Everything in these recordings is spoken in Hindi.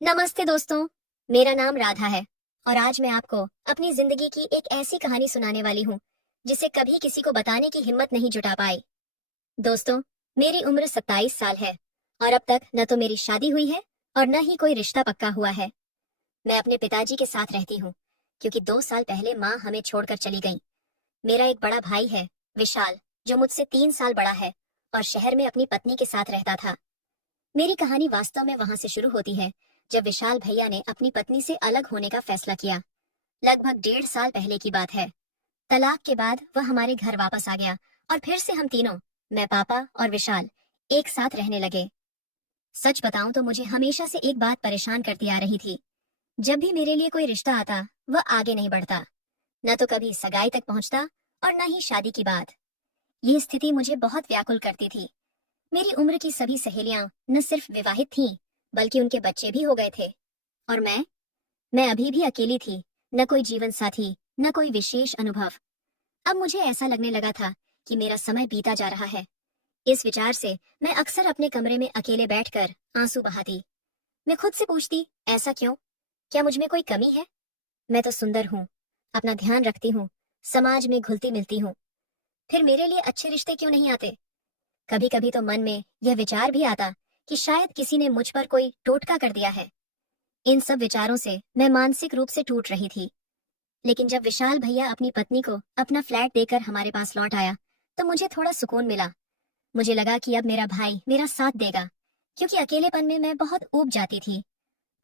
नमस्ते दोस्तों। मेरा नाम राधा है और आज मैं आपको अपनी जिंदगी की एक ऐसी कहानी सुनाने वाली हूँ जिसे कभी किसी को बताने की हिम्मत नहीं जुटा पाई। दोस्तों, मेरी उम्र 27 साल है और अब तक न तो मेरी शादी हुई है और न ही कोई रिश्ता पक्का हुआ है। मैं अपने पिताजी के साथ रहती हूँ क्योंकि 2 साल पहले माँ हमें छोड़कर चली गई। मेरा एक बड़ा भाई है, विशाल, जो मुझसे 3 साल बड़ा है और शहर में अपनी पत्नी के साथ रहता था। मेरी कहानी वास्तव में वहां से शुरू होती है जब विशाल भैया ने अपनी पत्नी से अलग होने का फैसला किया। लगभग 1.5 साल पहले की बात है। तलाक के बाद वह हमारे घर वापस आ गया और फिर से हम तीनों, मैं, पापा और विशाल, एक साथ रहने लगे। सच बताऊं तो मुझे हमेशा से एक बात परेशान करती आ रही थी। जब भी मेरे लिए कोई रिश्ता आता, वह आगे नहीं बढ़ता। न तो कभी सगाई तक पहुंचता और न ही शादी की बात। यह स्थिति मुझे बहुत व्याकुल करती थी। मेरी उम्र की सभी सहेलियां न सिर्फ विवाहित थीं, बल्कि उनके बच्चे भी हो गए थे। और मैं अभी भी अकेली थी, न कोई जीवन साथी, न कोई विशेष अनुभव। अब मुझे ऐसा लगने लगा था कि मेरा समय बीता जा रहा है। इस विचार से मैं अक्सर अपने कमरे में अकेले बैठकर आंसू बहाती। मैं खुद से पूछती, ऐसा क्यों? क्या मुझ में कोई कमी है? मैं तो सुंदर हूँ, अपना ध्यान रखती हूँ, समाज में घुलती मिलती हूँ, फिर मेरे लिए अच्छे रिश्ते क्यों नहीं आते? कभी कभी तो मन में यह विचार भी आता कि शायद किसी ने मुझ पर कोई टोटका कर दिया है। इन सब विचारों से मैं मानसिक रूप से टूट रही थी। लेकिन जब विशाल भैया अपनी पत्नी को अपना फ्लैट देकर हमारे पास लौट आया, तो मुझे थोड़ा सुकून मिला। मुझे लगा कि अब मेरा भाई मेरा साथ देगा, क्योंकि अकेलेपन में मैं बहुत ऊब जाती थी।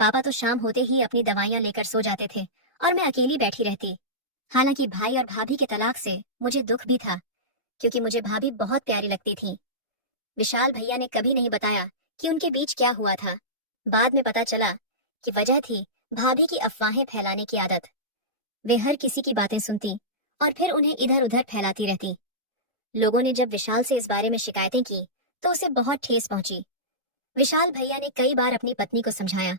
पापा तो शाम होते ही अपनी दवाइयां लेकर सो जाते थे और मैं अकेली बैठी रहती। हालांकि भाई और भाभी के तलाक से मुझे दुख भी था, क्योंकि मुझे भाभी बहुत प्यारी लगती थी। विशाल भैया ने कभी नहीं बताया कि उनके बीच क्या हुआ था। बाद में पता चला कि वजह थी भाभी की अफवाहें फैलाने की आदत। वे हर किसी की बातें सुनती और फिर उन्हें इधर उधर फैलाती रहती। लोगों ने जब विशाल से इस बारे में शिकायतें की तो उसे बहुत ठेस पहुंची। विशाल भैया ने कई बार अपनी पत्नी को समझाया,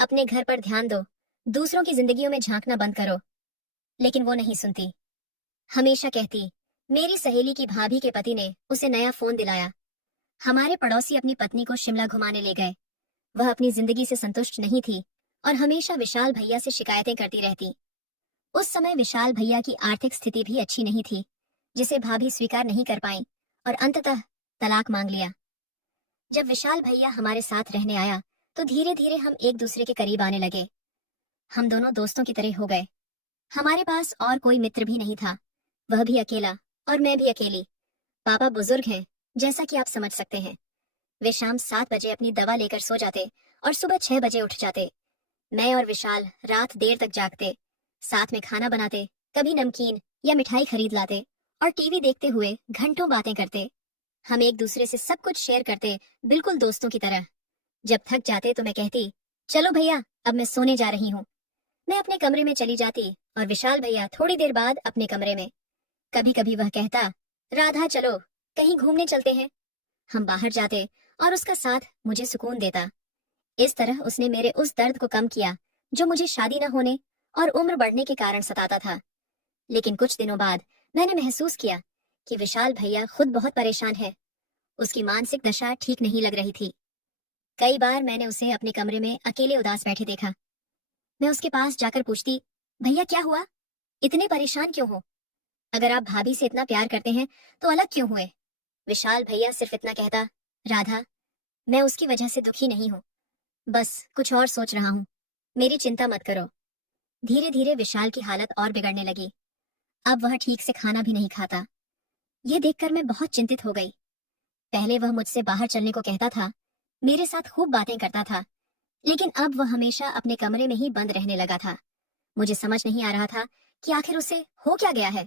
अपने घर पर ध्यान दो, दूसरों की जिंदगियों में झांकना बंद करो, लेकिन वो नहीं सुनती। हमेशा कहती, मेरी सहेली की भाभी के पति ने उसे नया फोन दिलाया। हमारे पड़ोसी अपनी पत्नी को शिमला घुमाने ले गए। वह अपनी जिंदगी से संतुष्ट नहीं थी और हमेशा विशाल भैया से शिकायतें करती रहती। उस समय विशाल भैया की आर्थिक स्थिति भी अच्छी नहीं थी, जिसे भाभी स्वीकार नहीं कर पाई और अंततः तलाक मांग लिया। जब विशाल भैया हमारे साथ रहने आया, तो धीरे धीरे हम एक दूसरे के करीब आने लगे। हम दोनों दोस्तों की तरह हो गए। हमारे पास और कोई मित्र भी नहीं था, वह भी अकेला और मैं भी अकेली। पापा बुजुर्ग हैं, जैसा कि आप समझ सकते हैं। वे शाम 7 बजे अपनी दवा लेकर सो जाते और सुबह 6 बजे उठ जाते। मैं और विशाल रात देर तक जागते, साथ में खाना बनाते, कभी नमकीन या मिठाई खरीद लाते और टीवी देखते हुए घंटों बातें करते। हम एक दूसरे से सब कुछ शेयर करते, बिल्कुल दोस्तों की तरह। जब थक जाते तो मैं कहती, चलो भैया, अब मैं सोने जा रही हूँ। मैं अपने कमरे में चली जाती और विशाल भैया थोड़ी देर बाद अपने कमरे में। कभी कभी वह कहता, राधा चलो, कहीं घूमने चलते हैं। हम बाहर जाते और उसका साथ मुझे सुकून देता। इस तरह उसने मेरे उस दर्द को कम किया जो मुझे शादी न होने और उम्र बढ़ने के कारण सताता था। लेकिन कुछ दिनों बाद मैंने महसूस किया कि विशाल भैया खुद बहुत परेशान है। उसकी मानसिक दशा ठीक नहीं लग रही थी। कई बार मैंने उसे अपने कमरे में अकेले उदास बैठे देखा। मैं उसके पास जाकर पूछती, भैया क्या हुआ? इतने परेशान क्यों हो? अगर आप भाभी से इतना प्यार करते हैं तो अलग क्यों हुए? विशाल भैया सिर्फ इतना कहता, राधा, मैं उसकी वजह से दुखी नहीं हूँ, बस कुछ और सोच रहा हूँ। मेरी चिंता मत करो। धीरे धीरे विशाल की हालत और बिगड़ने लगी। अब वह ठीक से खाना भी नहीं खाता। ये देखकर मैं बहुत चिंतित हो गई। पहले वह मुझसे बाहर चलने को कहता था, मेरे साथ खूब बातें करता था, लेकिन अब वह हमेशा अपने कमरे में ही बंद रहने लगा था। मुझे समझ नहीं आ रहा था कि आखिर उसे हो क्या गया है।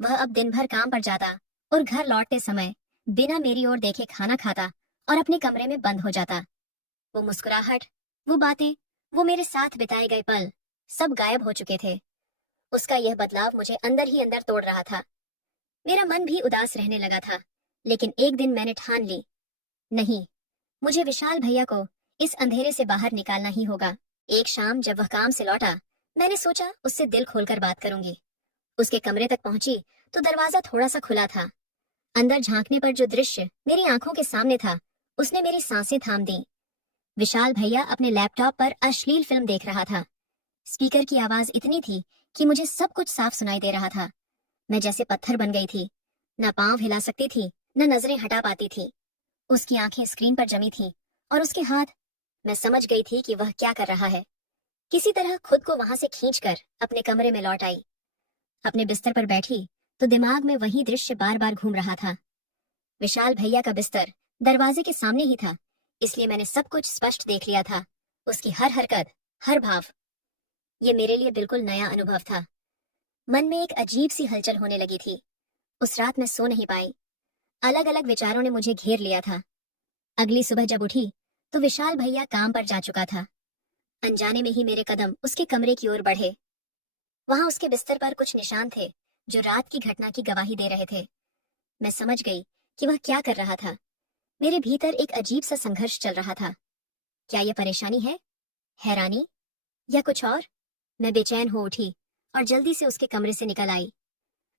वह अब दिन भर काम पर जाता और घर लौटते समय बिना मेरी ओर देखे खाना खाता और अपने कमरे में बंद हो जाता। वो मुस्कुराहट, वो बातें, वो मेरे साथ बिताए गए पल, सब गायब हो चुके थे। उसका यह बदलाव मुझे अंदर ही अंदर तोड़ रहा था। मेरा मन भी उदास रहने लगा था। लेकिन एक दिन मैंने ठान ली, नहीं, मुझे विशाल भैया को इस अंधेरे से बाहर निकालना ही होगा। एक शाम जब वह काम से लौटा, मैंने सोचा उससे दिल खोलकर बात करूंगी। उसके कमरे तक पहुंची तो दरवाजा थोड़ा सा खुला था। अंदर झांकने पर जो दृश्य मेरी आंखों के सामने था, उसने मेरी सांसें थाम दी। विशाल भैया अपने लैपटॉप पर अश्लील फिल्म देख रहा था। स्पीकर की आवाज इतनी थी कि मुझे सब कुछ साफ सुनाई दे रहा था। मैं जैसे पत्थर बन गई थी, न पांव हिला सकती थी, न नजरें हटा पाती थी। उसकी आंखें स्क्रीन पर जमी थीं और उसके हाथ, मैं समझ गई थी कि वह क्या कर रहा है। किसी तरह खुद को वहां से खींचकर अपने कमरे में लौट आई। अपने बिस्तर पर बैठी तो दिमाग में वही दृश्य बार बार घूम रहा था। विशाल भैया का बिस्तर दरवाजे के सामने ही था, इसलिए मैंने सब कुछ स्पष्ट देख लिया था। उसकी हर हरकत, हर भाव। ये मेरे लिए बिल्कुल नया अनुभव था। मन में एक अजीब सी हलचल होने लगी थी। उस रात मैं सो नहीं पाई। अलग अलग विचारों ने मुझे घेर लिया था। अगली सुबह जब उठी तो विशाल भैया काम पर जा चुका था। अनजाने में ही मेरे कदम उसके कमरे की ओर बढ़े। वहां उसके बिस्तर पर कुछ निशान थे जो रात की घटना की गवाही दे रहे थे। मैं समझ गई कि वह क्या कर रहा था। मेरे भीतर एक अजीब सा संघर्ष चल रहा था। क्या यह परेशानी है, हैरानी, या कुछ और? मैं बेचैन हो उठी और जल्दी से उसके कमरे से निकल आई।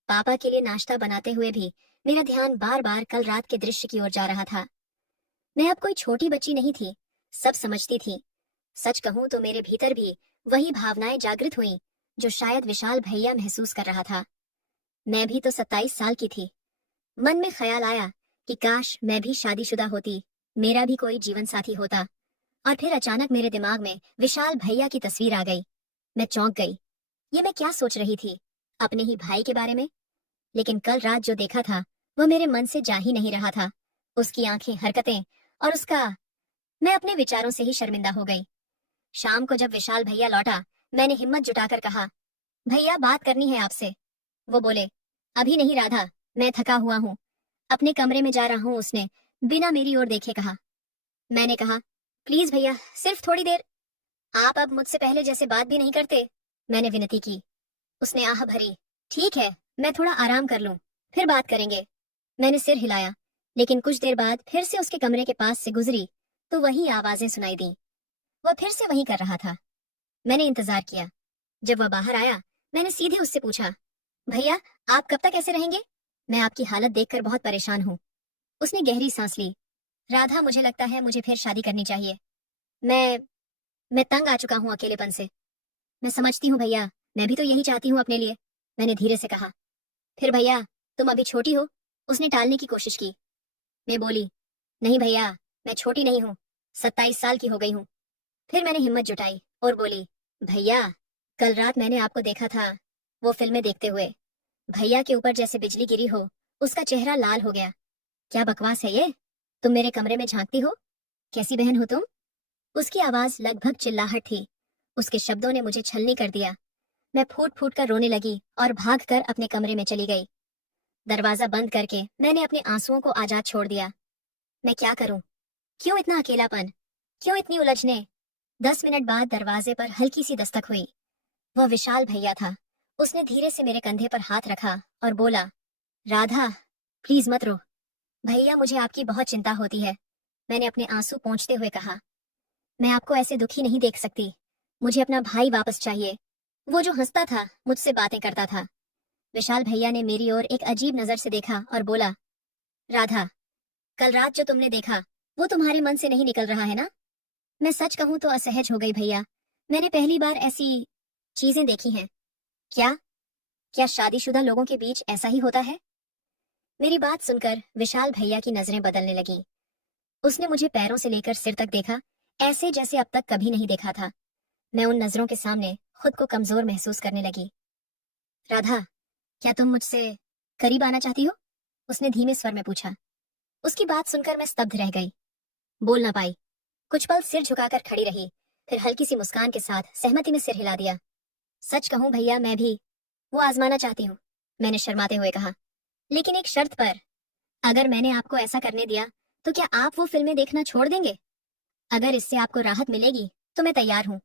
पापा के लिए नाश्ता बनाते हुए भी मेरा ध्यान बार बार कल रात के दृश्य की ओर जा रहा था। मैं अब कोई छोटी बच्ची नहीं थी, सब समझती थी। सच कहूं तो मेरे भीतर भी वही भावनाएं जागृत हुईं जो शायद विशाल भैया महसूस कर रहा था। मैं भी तो 27 साल की थी। मन में ख्याल आया कि काश मैं भी शादीशुदा होती, मेरा भी कोई जीवन साथी होता। और फिर अचानक मेरे दिमाग में विशाल भैया की तस्वीर आ गई। मैं चौंक गई। ये मैं क्या सोच रही थी? अपने ही भाई के बारे में? लेकिन कल रात जो देखा था वह मेरे मन से जा ही नहीं रहा था। उसकी आंखें, हरकतें और उसका, मैं अपने विचारों से ही शर्मिंदा हो गई। शाम को जब विशाल भैया लौटा, मैंने हिम्मत जुटाकर कहा, भैया बात करनी है आपसे। वो बोले, अभी नहीं राधा, मैं थका हुआ हूँ, अपने कमरे में जा रहा हूँ, उसने बिना मेरी ओर देखे कहा। मैंने कहा, प्लीज भैया, सिर्फ थोड़ी देर। आप अब मुझसे पहले जैसे बात भी नहीं करते, मैंने विनती की। उसने आह भरी, ठीक है, मैं थोड़ा आराम कर लूं, फिर बात करेंगे। मैंने सिर हिलाया, लेकिन कुछ देर बाद फिर से उसके कमरे के पास से गुजरी तो वही आवाजें सुनाई दी। वह फिर से वही कर रहा था। मैंने इंतजार किया। जब वह बाहर आया, मैंने सीधे उससे पूछा, भैया आप कब तक ऐसे रहेंगे? मैं आपकी हालत देखकर बहुत परेशान हूँ। उसने गहरी सांस ली। राधा, मुझे लगता है मुझे फिर शादी करनी चाहिए। मैं मैं तंग आ चुका हूँ अकेलेपन से। मैं समझती हूँ भैया, मैं भी तो यही चाहती हूँ अपने लिए, मैंने धीरे से कहा। फिर भैया, तुम अभी छोटी हो, उसने टालने की कोशिश की। मैं बोली, नहीं भैया, मैं छोटी नहीं हूँ, 27 साल की हो गई हूँ। फिर मैंने हिम्मत जुटाई और बोली, भैया कल रात मैंने आपको देखा था, वो फिल्में देखते हुए। भैया के ऊपर जैसे बिजली गिरी हो, उसका चेहरा लाल हो गया। क्या बकवास है ये? तुम मेरे कमरे में झांकती हो? कैसी बहन हो तुम? उसकी आवाज लगभग चिल्लाहट थी। उसके शब्दों ने मुझे छलनी कर दिया। मैं फूट फूट कर रोने लगी और भागकर अपने कमरे में चली गई। दरवाजा बंद करके मैंने अपने आंसुओं को आजाद छोड़ दिया। मैं क्या करूं? क्यों इतना अकेलापन? क्यों इतनी उलझने? 10 मिनट बाद दरवाजे पर हल्की सी दस्तक हुई। वह विशाल भैया था। उसने धीरे से मेरे कंधे पर हाथ रखा और बोला, राधा प्लीज मत रो। भैया मुझे आपकी बहुत चिंता होती है, मैंने अपने आंसू पोंछते हुए कहा। मैं आपको ऐसे दुखी नहीं देख सकती। मुझे अपना भाई वापस चाहिए, वो जो हंसता था, मुझसे बातें करता था। विशाल भैया ने मेरी ओर एक अजीब नजर से देखा और बोला, राधा कल रात जो तुमने देखा वो तुम्हारे मन से नहीं निकल रहा है ना? मैं सच कहूं तो असहज हो गई भैया। मैंने पहली बार ऐसी चीजें देखी हैं। क्या क्या शादीशुदा लोगों के बीच ऐसा ही होता है? मेरी बात सुनकर विशाल भैया की नजरें बदलने लगी। उसने मुझे पैरों से लेकर सिर तक देखा, ऐसे जैसे अब तक कभी नहीं देखा था। मैं उन नजरों के सामने खुद को कमजोर महसूस करने लगी। राधा, क्या तुम मुझसे करीब आना चाहती हो? उसने धीमे स्वर में पूछा। उसकी बात सुनकर मैं स्तब्ध रह गई। बोल ना पाई। कुछ पल सिर झुकाकर खड़ी रही, फिर हल्की सी मुस्कान के साथ सहमति में सिर हिला दिया। सच कहूं भैया, मैं भी वो आजमाना चाहती हूँ, मैंने शर्माते हुए कहा। लेकिन एक शर्त पर। अगर मैंने आपको ऐसा करने दिया तो क्या आप वो फिल्में देखना छोड़ देंगे? अगर इससे आपको राहत मिलेगी तो मैं तैयार हूँ।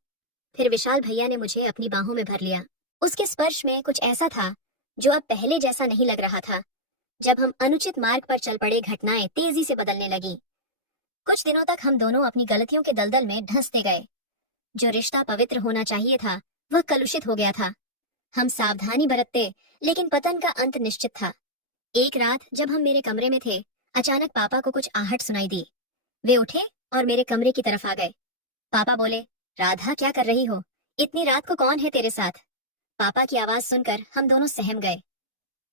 फिर विशाल भैया ने मुझे अपनी बाहों में भर लिया। उसके स्पर्श में कुछ ऐसा था जो अब पहले जैसा नहीं लग रहा था। जब हम अनुचित मार्ग पर चल पड़े, घटनाएं तेजी से बदलने लगी। कुछ दिनों तक हम दोनों अपनी गलतियों के दलदल में धंसते गए। जो रिश्ता पवित्र होना चाहिए था वह कलुषित हो गया था। हम सावधानी बरतते, लेकिन पतन का अंत निश्चित था। एक रात जब हम मेरे कमरे में थे, अचानक पापा को कुछ आहट सुनाई दी। वे उठे और मेरे कमरे की तरफ आ गए। पापा बोले, राधा क्या कर रही हो? इतनी रात को कौन है तेरे साथ? पापा की आवाज सुनकर हम दोनों सहम गए।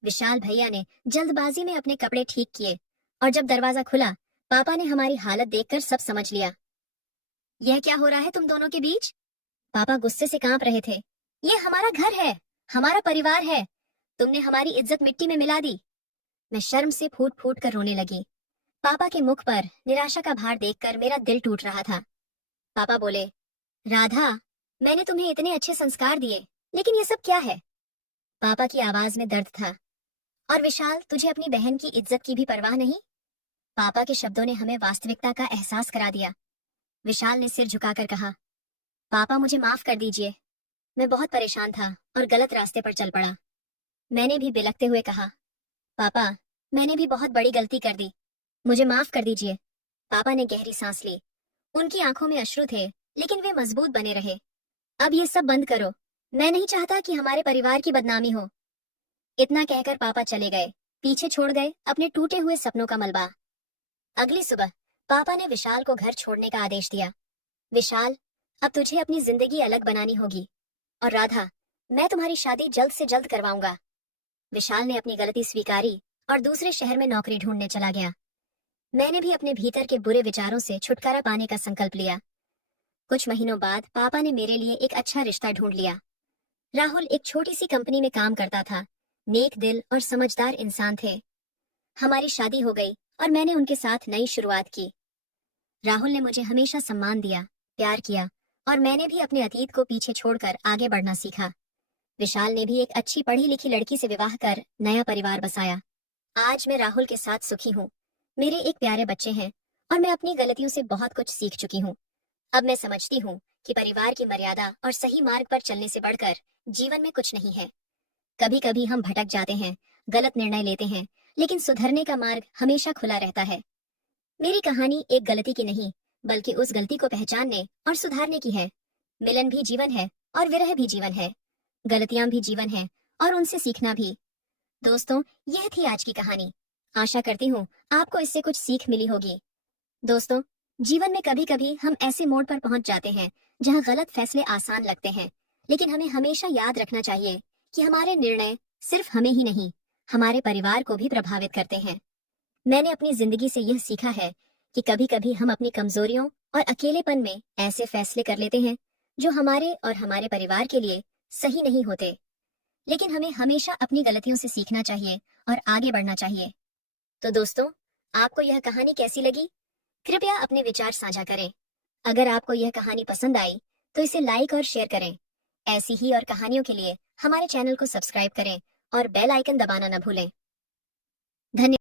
विशाल भैया ने जल्दबाजी में अपने कपड़े ठीक किए और जब दरवाजा खुला, पापा ने हमारी हालत देखकर सब समझ लिया। यह क्या हो रहा है तुम दोनों के बीच? पापा गुस्से से कांप रहे थे। ये हमारा घर है, हमारा परिवार है। तुमने हमारी इज्जत मिट्टी में मिला दी। मैं शर्म से फूट फूट कर रोने लगी। पापा के मुख पर निराशा का भार देखकर मेरा दिल टूट रहा था। पापा बोले, राधा, मैंने तुम्हें इतने अच्छे संस्कार दिए, लेकिन ये सब क्या है? पापा की आवाज में दर्द था। और विशाल, तुझे अपनी बहन की इज्जत की भी परवाह नहीं? पापा के शब्दों ने हमें वास्तविकता का एहसास करा दिया। विशाल ने सिर झुकाकर कहा, पापा मुझे माफ कर दीजिए। मैं बहुत परेशान था और गलत रास्ते पर चल पड़ा। मैंने भी बिलखते हुए कहा, पापा, मैंने भी बहुत बड़ी गलती कर दी, मुझे माफ कर दीजिए। पापा ने गहरी सांस ली। उनकी आंखों में अश्रु थे, लेकिन वे मजबूत बने रहे। अब ये सब बंद करो। मैं नहीं चाहता कि हमारे परिवार की बदनामी हो। इतना कहकर पापा चले गए, पीछे छोड़ गए अपने टूटे हुए सपनों का मलबा। अगली सुबह पापा ने विशाल को घर छोड़ने का आदेश दिया। विशाल, अब तुझे अपनी जिंदगी अलग बनानी होगी। और राधा, मैं तुम्हारी शादी जल्द से जल्द करवाऊंगा। विशाल ने अपनी गलती स्वीकारी और दूसरे शहर में नौकरी ढूंढने चला गया। मैंने भी अपने भीतर के बुरे विचारों से छुटकारा पाने का संकल्प लिया। कुछ महीनों बाद पापा ने मेरे लिए एक अच्छा रिश्ता ढूंढ लिया। राहुल एक छोटी सी कंपनी में काम करता था। नेक दिल और समझदार इंसान थे। हमारी शादी हो गई और मैंने उनके साथ नई शुरुआत की। राहुल ने मुझे हमेशा सम्मान दिया, प्यार किया और मैंने भी अपने अतीत को पीछे छोड़कर आगे बढ़ना सीखा। विशाल ने भी एक अच्छी पढ़ी लिखी लड़की से विवाह कर नया परिवार बसाया। आज मैं राहुल के साथ सुखी हूँ। मेरे एक प्यारे बच्चे हैं और मैं अपनी गलतियों से बहुत कुछ सीख चुकी हूँ। अब मैं समझती हूँ कि परिवार की मर्यादा और सही मार्ग पर चलने से बढ़कर जीवन में कुछ नहीं है। कभी कभी हम भटक जाते हैं, गलत निर्णय लेते हैं, लेकिन सुधरने का मार्ग हमेशा खुला रहता है। मेरी कहानी एक गलती की नहीं, बल्कि उस गलती को पहचानने और सुधारने की है। मिलन भी जीवन है और विरह भी जीवन है। गलतियां भी जीवन है और उनसे सीखना भी। दोस्तों, यह थी आज की कहानी। आशा करती हूँ आपको इससे कुछ सीख मिली होगी। दोस्तों, जीवन में कभी कभी हम ऐसे मोड़ पर पहुंच जाते हैं जहां गलत फैसले आसान लगते हैं, लेकिन हमें हमेशा याद रखना चाहिए कि हमारे निर्णय सिर्फ हमें ही नहीं, हमारे परिवार को भी प्रभावित करते हैं। मैंने अपनी जिंदगी से यह सीखा है कि कभी कभी हम अपनी कमजोरियों और अकेलेपन में ऐसे फैसले कर लेते हैं जो हमारे और हमारे परिवार के लिए सही नहीं होते, लेकिन हमें हमेशा अपनी गलतियों से सीखना चाहिए और आगे बढ़ना चाहिए। तो दोस्तों, आपको यह कहानी कैसी लगी? कृपया अपने विचार साझा करें। अगर आपको यह कहानी पसंद आई तो इसे लाइक और शेयर करें। ऐसी ही और कहानियों के लिए हमारे चैनल को सब्सक्राइब करें और बेल आइकन दबाना न भूलें। धन्यवाद।